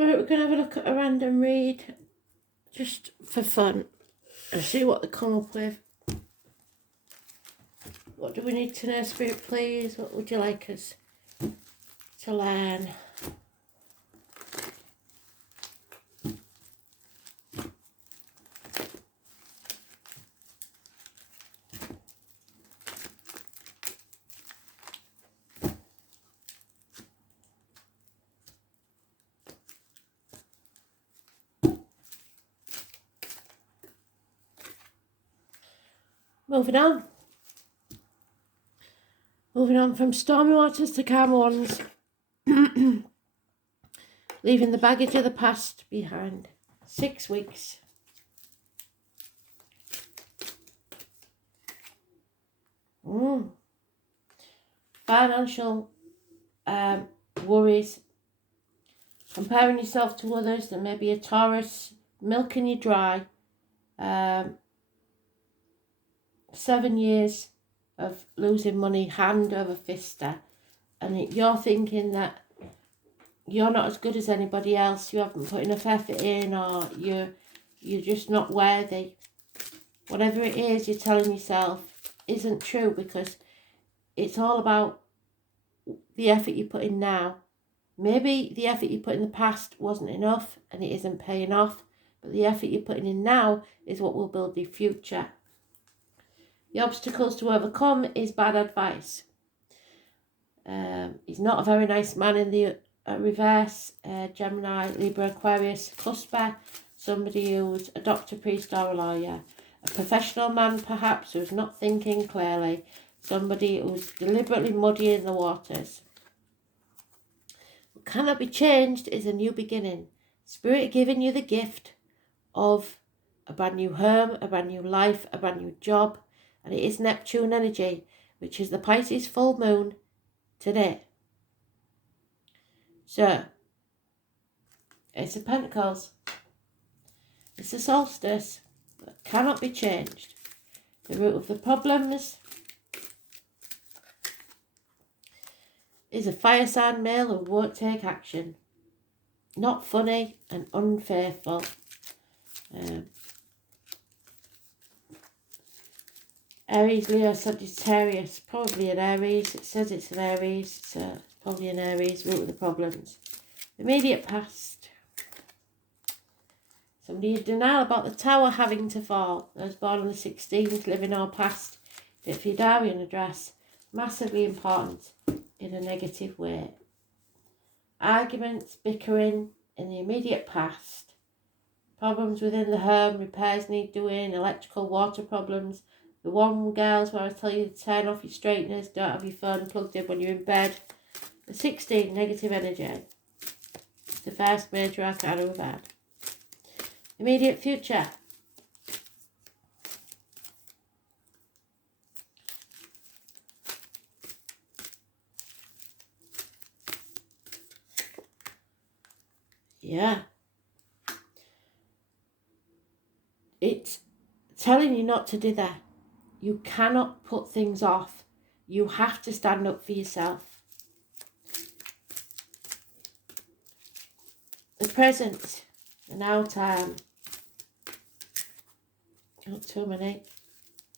Right, we're going to have a look at a random read, just for fun, and see what they come up with. What do we need to know, Spirit, please? What would you like us to learn? Moving on. Moving on from stormy waters to calm ones. Leaving the baggage of the past behind. 6 weeks. Financial worries. Comparing yourself to others. There may be a Taurus milking you dry. 7 years of losing money hand over fister, and you're thinking that you're not as good as anybody else, you haven't put enough effort in, or you're just not worthy. Whatever it is you're telling yourself isn't true, because it's all about the effort you put in now. Maybe the effort you put in the past wasn't enough and it isn't paying off, but the effort you're putting in now is what will build your future. The obstacles to overcome is bad advice. He's not a very nice man in the reverse. Gemini, Libra, Aquarius, Cusper, somebody who's a doctor, priest or a lawyer. A professional man perhaps who's not thinking clearly. Somebody who's deliberately muddying the waters. What cannot be changed is a new beginning. Spirit giving you the gift of a brand new home, a brand new life, a brand new job. And it is Neptune energy, which is the Pisces full moon today. So, Ace of Pentacles. It's a solstice that cannot be changed. The root of the problems is a fire sign male who won't take action. Not funny and unfaithful. Aries, Leo, Sagittarius, probably an Aries. It says it's an Aries, so probably an Aries, root of the problems. Immediate past. Somebody in denial about the tower having to fall. Those born on the 16th, living our past. If your diary and address, massively important in a negative way. Arguments, bickering in the immediate past. Problems within the home, repairs need doing, electrical, water problems. The one, girls, where I tell you to turn off your straighteners, don't have your phone plugged in when you're in bed. The 16, negative energy. It's the first major arcana we've had. Immediate future. Yeah. It's telling you not to do that. You cannot put things off. You have to stand up for yourself. The present, the now time. Not too many.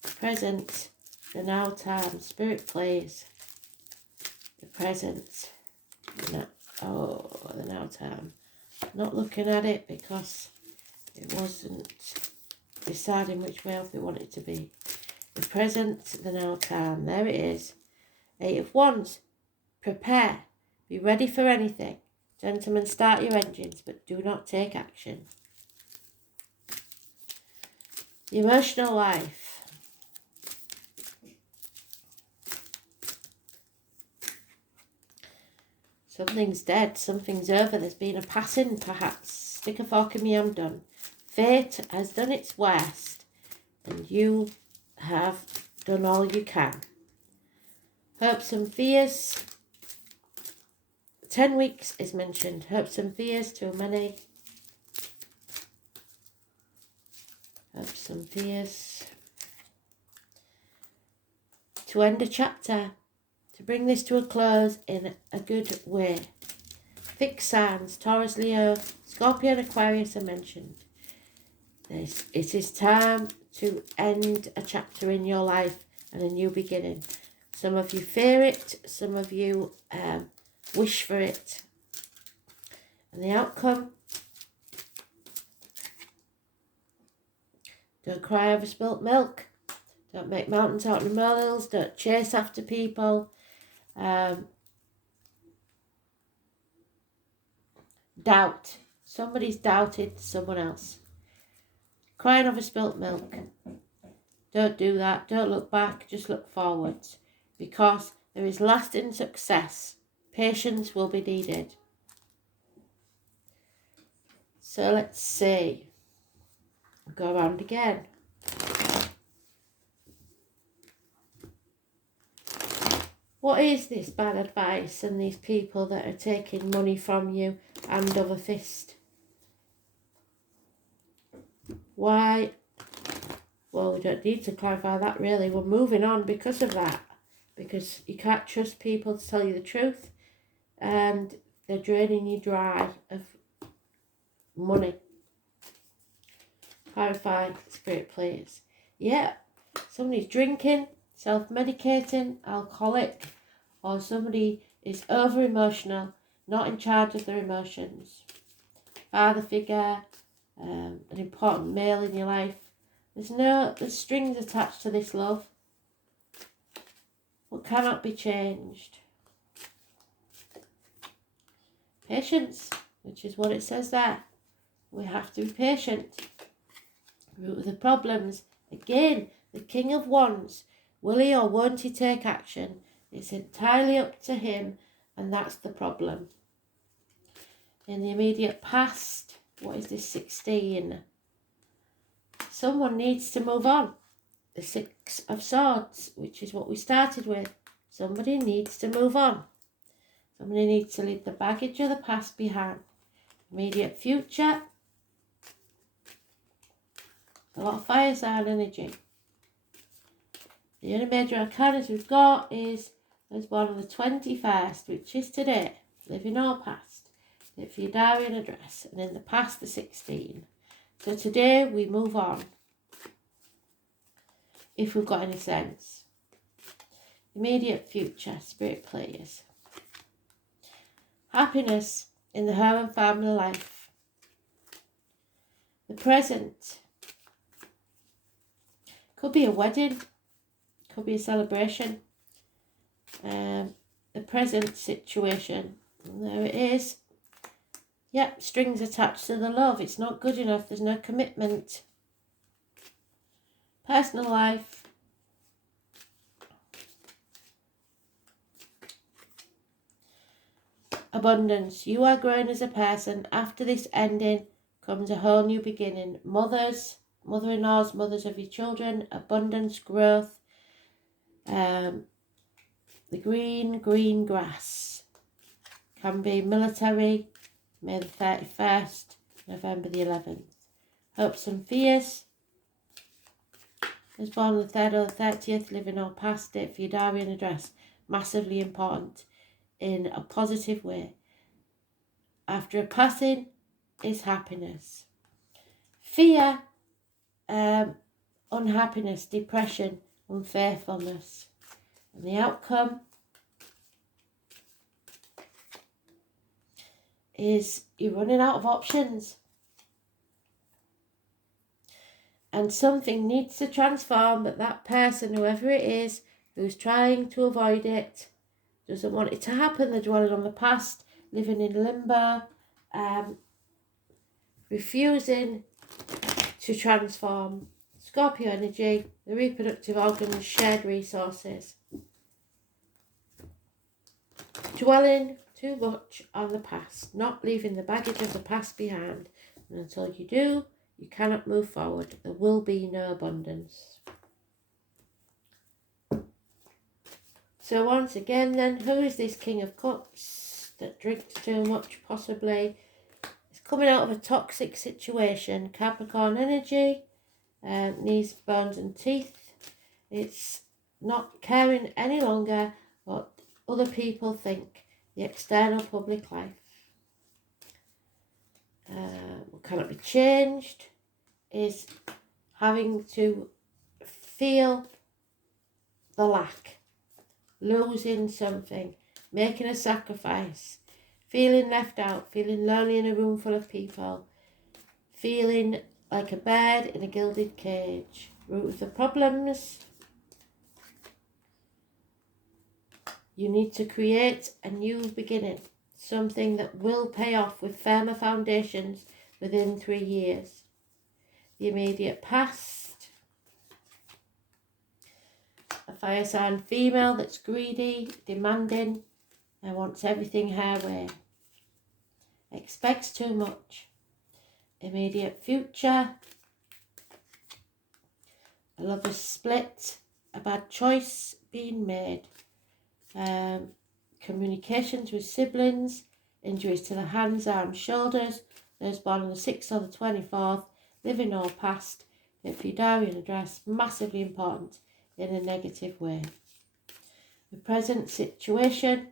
Present, the now time. Spirit plays. The present. The now time. Not looking at it because it wasn't deciding which way they want it to be. The present, the now time. There it is. 8 of Wands. Prepare. Be ready for anything. Gentlemen, start your engines, but do not take action. The emotional life. Something's dead. Something's over. There's been a passing, perhaps. Stick a fork in me, I'm done. Fate has done its worst, and you have done all you can. Hopes and fears. 10 weeks is mentioned. Hopes and fears, too many. Hopes and fears. To end a chapter. To bring this to a close in a good way. Fixed signs, Taurus, Leo, Scorpio and Aquarius are mentioned. It is time to end a chapter in your life and a new beginning. Some of you fear it, some of you wish for it. And the outcome, don't cry over spilt milk. Don't make mountains out of molehills. Don't chase after people. Doubt. Somebody's doubted someone else. Crying over spilt milk. Don't do that. Don't look back. Just look forwards. Because there is lasting success. Patience will be needed. So let's see. Go around again. What is this bad advice and these people that are taking money from you hand over fist? Why? Well, we don't need to clarify that really. We're moving on because of that. Because you can't trust people to tell you the truth. And they're draining you dry of money. Clarify, spirit please. Yeah, somebody's drinking, self-medicating, alcoholic, or somebody is over-emotional, not in charge of their emotions. Father figure, an important male in your life. There's strings attached to this love. What cannot be changed. Patience, which is what it says there. We have to be patient. Root of the problems. Again, the King of Wands. Will he or won't he take action? It's entirely up to him, and that's the problem. In the immediate past, what is this 16? Someone needs to move on. The 6 of Swords, which is what we started with. Somebody needs to move on. Somebody needs to leave the baggage of the past behind. Immediate future. A lot of fire sign energy. The only major arcanas we've got is there's one on the 21st, which is today. Living or past. Live for your diary and address. And in the past, the 16. So today we move on. If we've got any sense. Immediate future, spirit players. Happiness in the home and family life. The present. Could be a wedding. Could be a celebration. The present situation. And there it is. Yep, strings attached to the love. It's not good enough. There's no commitment. Personal life. Abundance. You are growing as a person. After this ending comes a whole new beginning. Mothers, mother-in-laws, mothers of your children. Abundance, growth. The green grass. Can be military. May the 31st. November the 11th. Hopes and fears. Was born on the 3rd or the 30th, living or past, date for your diary and address. Massively important in a positive way. After a passing is happiness. Fear, unhappiness, depression, unfaithfulness. And the outcome is you're running out of options. And something needs to transform, but that person, whoever it is, who's trying to avoid it, doesn't want it to happen. They're dwelling on the past, living in limbo, refusing to transform. Scorpio energy, the reproductive organs, shared resources. Dwelling too much on the past, not leaving the baggage of the past behind. And until you do, you cannot move forward. There will be no abundance. So once again then, who is this King of Cups that drinks too much possibly? It's coming out of a toxic situation. Capricorn energy, knees, bones and teeth. It's not caring any longer what other people think. The external public life. cannot be changed is having to feel the lack, losing something, making a sacrifice, feeling left out, feeling lonely in a room full of people, feeling like a bird in a gilded cage. Root of the problems. You need to create a new beginning, something that will pay off with firmer foundations within 3 years. The immediate past. A fire sign female that's greedy, demanding, and wants everything her way. Expects too much. Immediate future. A lover's split, a bad choice being made. Communications with siblings, injuries to the hands, arms, shoulders. Those born on the 6th or the 24th, living or past. If your diary and address, massively important in a negative way. The present situation.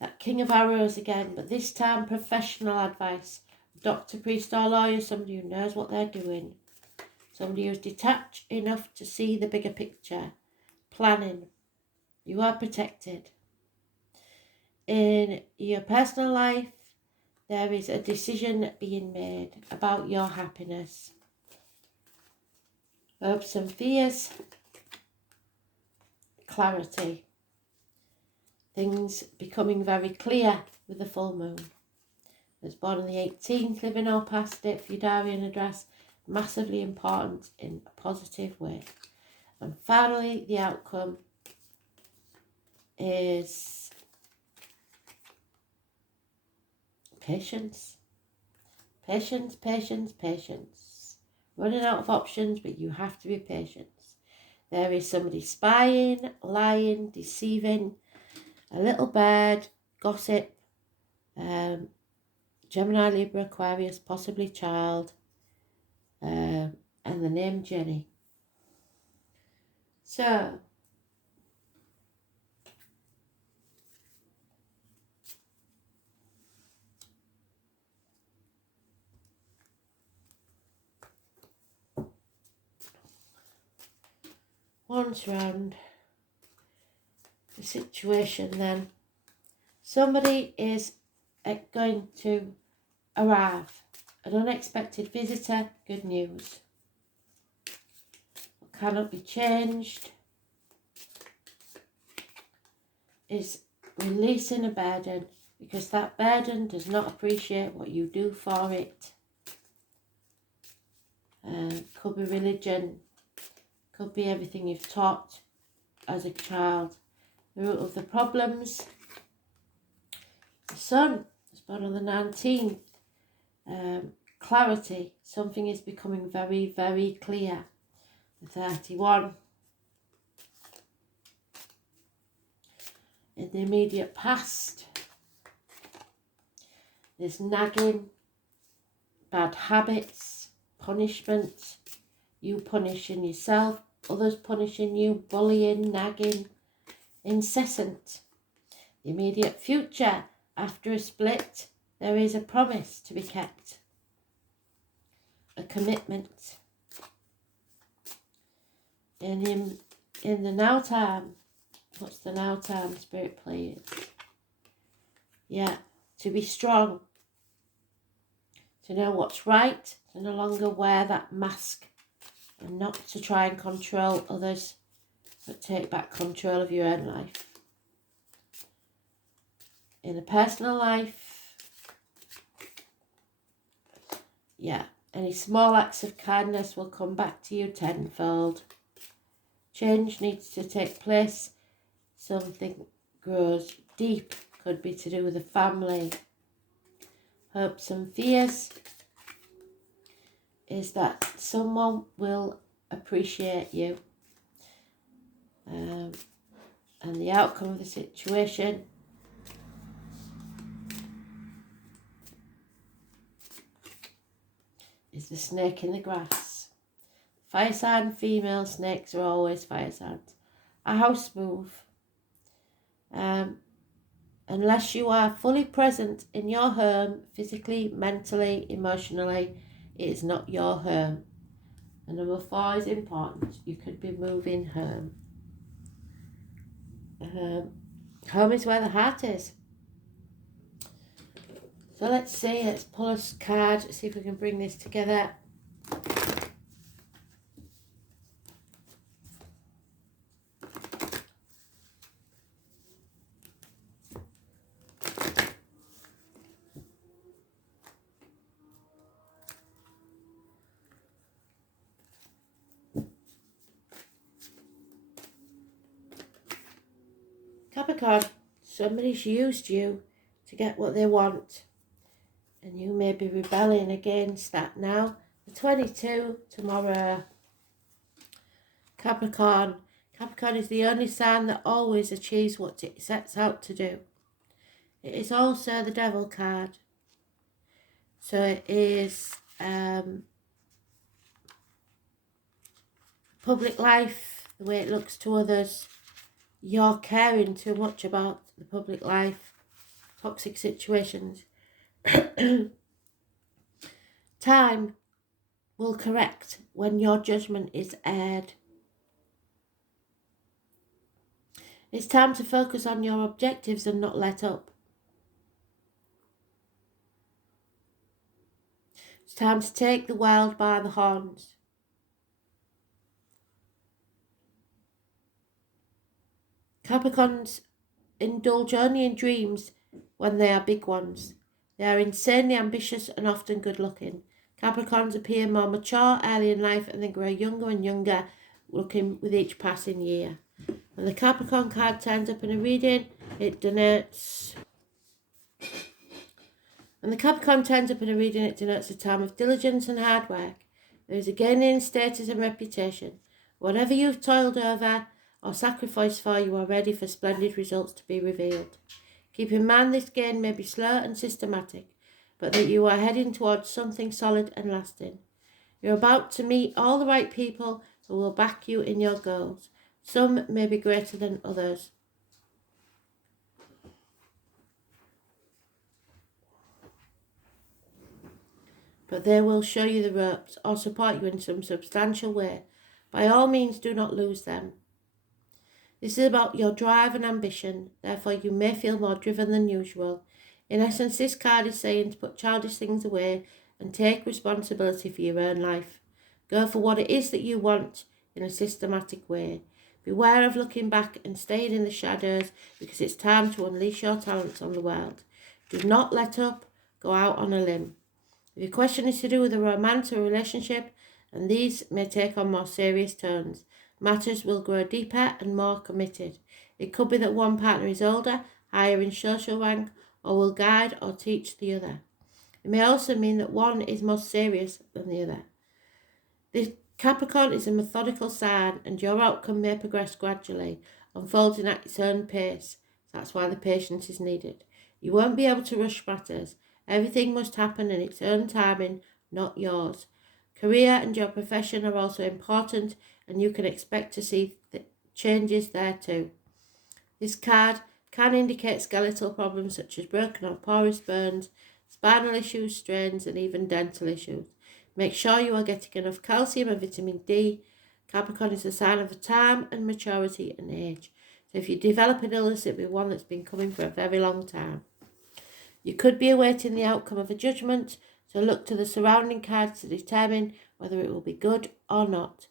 That King of Arrows again, but this time professional advice. Doctor, priest or lawyer, somebody who knows what they're doing. Somebody who's detached enough to see the bigger picture. Planning. You are protected. In your personal life, there is a decision being made about your happiness. Hopes and fears. Clarity. Things becoming very clear with the full moon. Was born on the 18th, living or past it, for your diary and address, massively important in a positive way. And finally, the outcome is patience. Patience, patience, patience. Running out of options, but you have to be patient. There is somebody spying, lying, deceiving, a little bird, gossip, Gemini, Libra, Aquarius, possibly child, and the name Jenny. So, once round the situation, then somebody is going to arrive. An unexpected visitor, good news. What cannot be changed is releasing a burden, because that burden does not appreciate what you do for it. Could be religion, could be everything you've taught as a child. The root of the problems. The sun is born on the 19th. Clarity. Something is becoming very, very clear. The 31. In the immediate past. There's nagging, bad habits, punishment, you punishing yourself, others punishing you, bullying, nagging, incessant. The immediate future. After a split, there is a promise to be kept. A commitment. In the now time, what's the now time, Spirit please? Yeah, to be strong. To know what's right, to no longer wear that mask, and not to try and control others, but take back control of your own life. In a personal life, yeah, any small acts of kindness will come back to you tenfold. Change needs to take place. Something grows deep, could be to do with a family. Hopes and fears is that someone will appreciate you. And the outcome of the situation is the snake in the grass. Fire sign, female snakes are always fire signs. A house move. Unless you are fully present in your home, physically, mentally, emotionally, it is not your home. And number 4 is important. You could be moving home. Home is where the heart is. So let's see, let's pull a card, see if we can bring this together. Capricorn, somebody's used you to get what they want, and you may be rebelling against that now. The 22 tomorrow. Capricorn is the only sign that always achieves what it sets out to do. It is also the Devil card. So it is public life, the way it looks to others. You're caring too much about the public life, toxic situations. Time will correct when your judgment is aired. It's time to focus on your objectives and not let up. It's time to take the world by the horns. Capricorns indulge only in dreams when they are big ones. They are insanely ambitious and often good looking. Capricorns appear more mature early in life and then grow younger and younger looking with each passing year. When the Capricorn card turns up in a reading, it denotes... When the Capricorn turns up in a reading, it denotes a time of diligence and hard work. There is a gain in status and reputation. Whatever you've toiled over or sacrificed for, you are ready for splendid results to be revealed. Keep in mind this gain may be slow and systematic, but that you are heading towards something solid and lasting. You're about to meet all the right people who will back you in your goals. Some may be greater than others. But they will show you the ropes or support you in some substantial way. By all means, do not lose them. This is about your drive and ambition, therefore you may feel more driven than usual. In essence, this card is saying to put childish things away and take responsibility for your own life. Go for what it is that you want in a systematic way. Beware of looking back and staying in the shadows, because it's time to unleash your talents on the world. Do not let up, go out on a limb. If your question is to do with a romance or relationship, and these may take on more serious tones, matters will grow deeper and more committed. It could be that one partner is older, higher in social rank, or will guide or teach the other. It may also mean that one is more serious than the other. The Capricorn is a methodical sign, and your outcome may progress gradually, unfolding at its own pace. That's why the patience is needed. You won't be able to rush matters. Everything must happen in its own timing, not yours. Career and your profession are also important, and you can expect to see changes there too. This card can indicate skeletal problems such as broken or porous bones, spinal issues, strains, and even dental issues. Make sure you are getting enough calcium and vitamin D. Capricorn is a sign of time and maturity and age. So if you develop an illness, it'll be one that's been coming for a very long time. You could be awaiting the outcome of a judgment, so look to the surrounding cards to determine whether it will be good or not.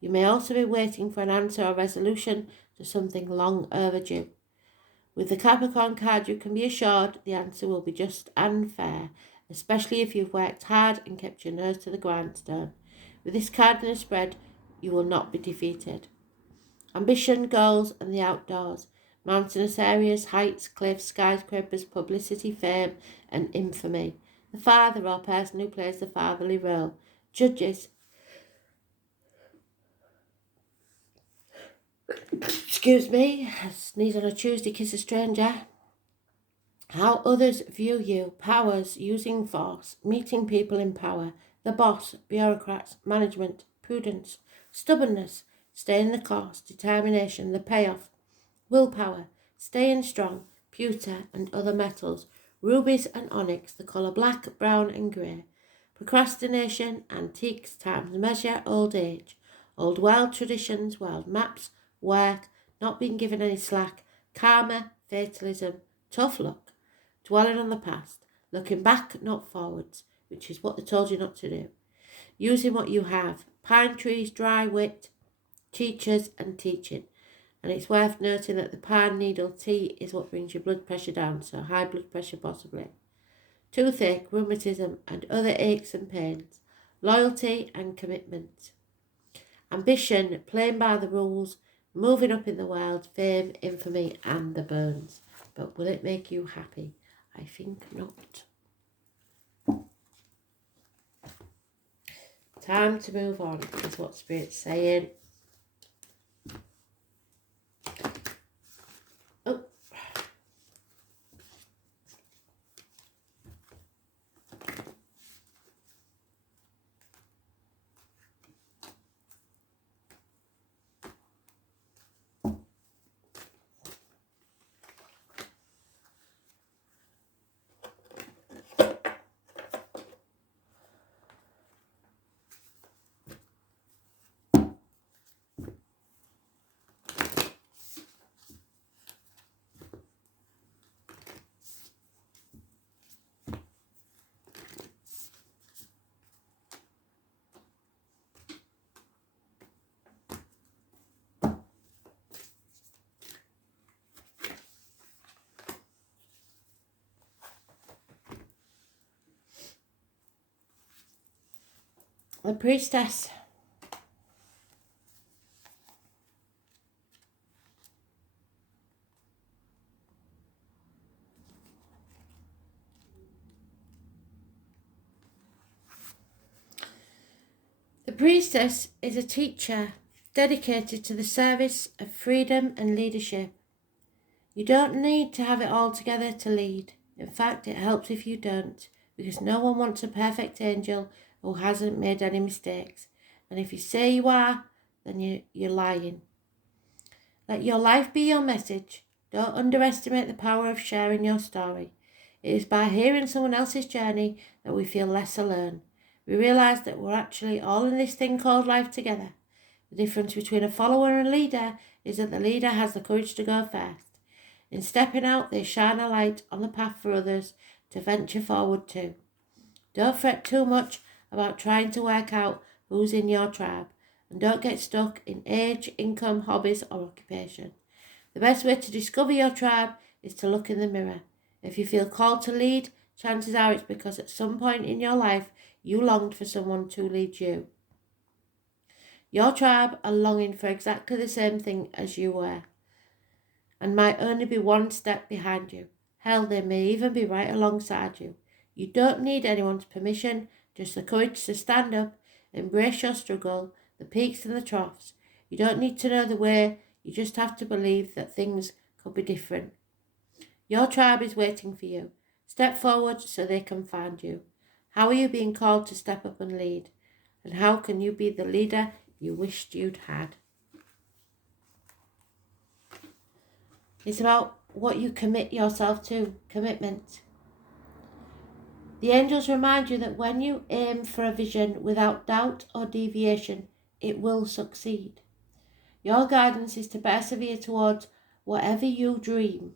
You may also be waiting for an answer or resolution to something long overdue. With the Capricorn card, you can be assured the answer will be just and fair, especially if you've worked hard and kept your nose to the grindstone. With this card in a spread, you will not be defeated. Ambition, goals, and the outdoors. Mountainous areas, heights, cliffs, skyscrapers, publicity, fame, and infamy. The father or person who plays the fatherly role. Judges. Excuse me, sneeze on a Tuesday, kiss a stranger. How others view you. Powers, using force, meeting people in power. The boss, bureaucrats, management, prudence, stubbornness, staying the course, determination, the payoff. Willpower, staying strong, pewter and other metals, rubies and onyx, the colour black, brown and grey. Procrastination, antiques, time's measure, old age, old world traditions, world maps, work, not being given any slack, karma, fatalism, tough luck, dwelling on the past, looking back, not forwards, which is what they told you not to do, using what you have, pine trees, dry wit, teachers and teaching. And it's worth noting that the pine needle tea is what brings your blood pressure down, so high blood pressure possibly. Toothache, rheumatism and other aches and pains, loyalty and commitment. Ambition, playing by the rules, moving up in the world, fame, infamy and the burns. But will it make you happy? I think not. Time to move on is what Spirit's saying. Oh. The priestess. The priestess is a teacher dedicated to the service of freedom and leadership. You don't need to have it all together to lead. In fact, it helps if you don't, because no one wants a perfect angel who hasn't made any mistakes. And if you say you are, then you're lying. Let your life be your message. Don't underestimate the power of sharing your story. It is by hearing someone else's journey that we feel less alone. We realise that we're actually all in this thing called life together. The difference between a follower and a leader is that the leader has the courage to go first. In stepping out, they shine a light on the path for others to venture forward to. Don't fret too much about trying to work out who's in your tribe, and don't get stuck in age, income, hobbies or occupation. The best way to discover your tribe is to look in the mirror. If you feel called to lead, chances are it's because at some point in your life you longed for someone to lead you. Your tribe are longing for exactly the same thing as you were, and might only be one step behind you. Hell, they may even be right alongside you. You don't need anyone's permission, just the courage to stand up, embrace your struggle, the peaks and the troughs. You don't need to know the way, you just have to believe that things could be different. Your tribe is waiting for you. Step forward so they can find you. How are you being called to step up and lead? And how can you be the leader you wished you'd had? It's about what you commit yourself to, commitment. The angels remind you that when you aim for a vision without doubt or deviation, it will succeed. Your guidance is to persevere towards whatever you dream.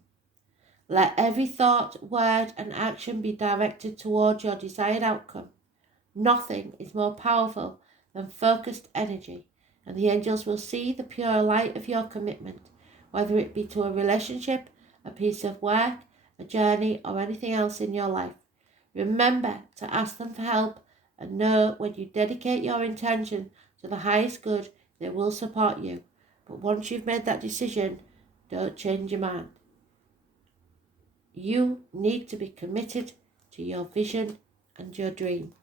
Let every thought, word and action be directed towards your desired outcome. Nothing is more powerful than focused energy, and the angels will see the pure light of your commitment, whether it be to a relationship, a piece of work, a journey, or anything else in your life. Remember to ask them for help, and know when you dedicate your intention to the highest good, they will support you. But once you've made that decision, don't change your mind. You need to be committed to your vision and your dream.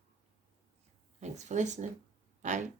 Thanks for listening. Bye.